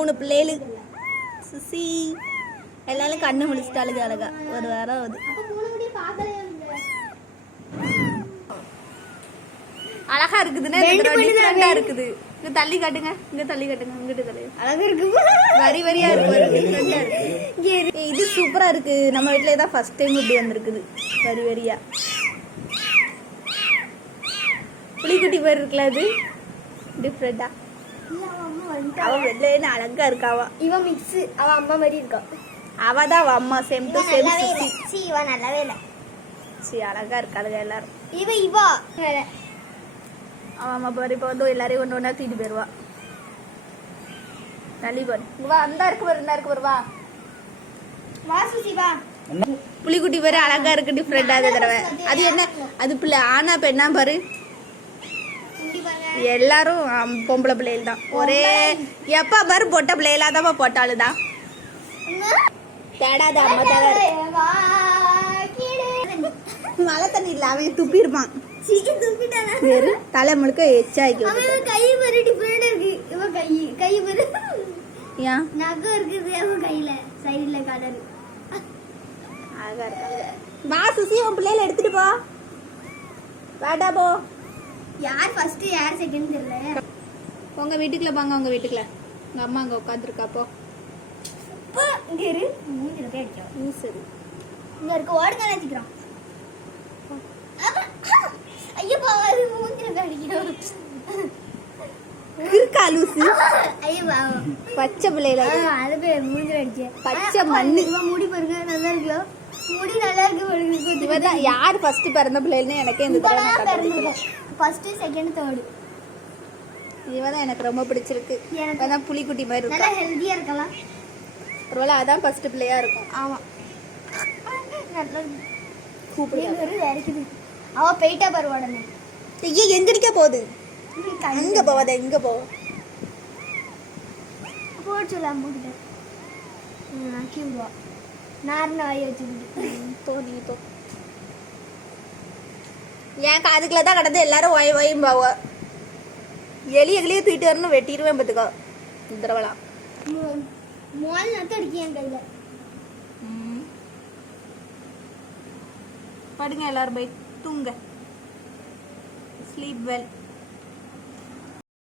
3 பிள்ளைகள் சுசி எல்லாரும் கண்ணு முழிச்சிட்டாளுங்க அழகா ஒரு வாரம் ஆகுது. அழகா இருக்குதுன்னா டிஃபரெண்டா இருக்குது. இங்க தள்ளி காட்டுங்க, இங்க தள்ளி காட்டுங்க, இங்கிட்டு தள்ளி. அழகா இருக்கு, வரி வரியா இருக்கு, டிஃபரெண்டா இருக்கு. இது சூப்பரா இருக்கு. நம்ம வீட்ல தான் ஃபர்ஸ்ட் டைம் இப்படி வந்திருக்குது வரி வரியா. புலிக்குட்டி பேர் இருக்குல்ல, அது டிஃபரெண்டா. அவ வெள்ளைன்னு அழகா இருக்காவா. இவ மிக்ஸ், அவ அம்மா மாதிரி இருக்கா. அவதான் அவ அம்மா, சேம் டு சேம். இவ நல்லாவே இல்ல. அழகா இருக்காளுங்க எல்லாரும். இவா அவன் அம்மா பாரு இப்ப வந்து எல்லாரையும் ஒன்று ஒன்றா தூக்கிட்டு போயிருவா. நல்லி பாரு, வா அந்த இருக்கு பாரு, இந்த இருக்கு பாரு, வா வா சுசி வா. புலிக்குட்டி பாரு அழகா இருக்கு, டிஃப்ரெண்டா இருக்கு தடவை. அது என்ன, அது பிள்ளை ஆனா பெண்ணா பாரு. எல்லாரும் பொம்பளை பிள்ளைகள் தான். ஒரே எப்ப பாரு பொட்ட பிள்ளைகளாதான் போட்டாளுதான். தேடாத அம்மா தேடாது. மழை தண்ணி இல்ல, அவன் துப்பி இருப்பான். தலை முழுக்க எச்சாய்க்கு. கை பாரு டிஃபரெண்டா இருக்கு. இவ கை பாரு ஏன் நகம் இருக்குது அவ கையில சைடுல கலர். அழகா இருக்காங்க. வா சுசி, உன் பிள்ளைகளை எடுத்துட்டு போ. வாடா போ. யார் ஃபர்ஸ்ட் யார் செகண்ட் தெரியல. உங்க வீட்டுக்குள்ள பாங்க, உங்க வீட்டுக்குள்ள உங்க அம்மா அங்க உட்காந்துருக்கா. போ இங்க இரு, மூஞ்சில போய் அடிச்சோம். சரி, இங்க இருக்க ஓடுங்க நினைச்சுக்கிறான். ஐயோ பாரு, மூஞ்சில போய் அடிக்கிறோம். இருக்கா லூசு. ஐயோ பாவம், பச்சை பிள்ளைல அது போய் மூஞ்சில அடிச்சே. பச்சை மண்ணு. இவ முடி பாருங்க, நல்லா இருக்கு. முடி நல்லா இருக்கு. இவதான் யார் ஃபர்ஸ்ட் பிறந்த பிள்ளைன்னு எனக்கே இந்த தடவை கண்டுபிடிக்கல. First second third. இவதான் எனக்கு ரொம்ப பிடிச்சிருக்கு. அதான் புலிக்குட்டி மாதிரி இருக்கு, நல்லா ஹெல்தியா இருக்கலாம். ஒருவேளை அதான் ஃபர்ஸ்ட் பிள்ளையா இருக்கும். ஆமா, நல்லா கூப்பிடுங்க. இருக்குது. அவ போயிட்டா பாரு உடனே. ஐயோ எந்திரிக்க போகுது. அங்க போவாத, இங்க போ. போட்டு சொல்ல அம்மா கிட்ட. கியூவா நார்ன வாய் வச்சுக்கிட்டு போ, நீ போ. ஏன் காதுக்குள்ள தான் கிடந்து எல்லாரும் ஒய் ஒயும் போவ. எலிய எலிய தூக்கிட்டு வரணும், வெட்டிடுவேன் பார்த்துக்கோ இந்த தடவைலாம். மோல் நட்டு அடிக்கேன் கையில. படுங்க எல்லாரும் போய் தூங்க. Sleep well.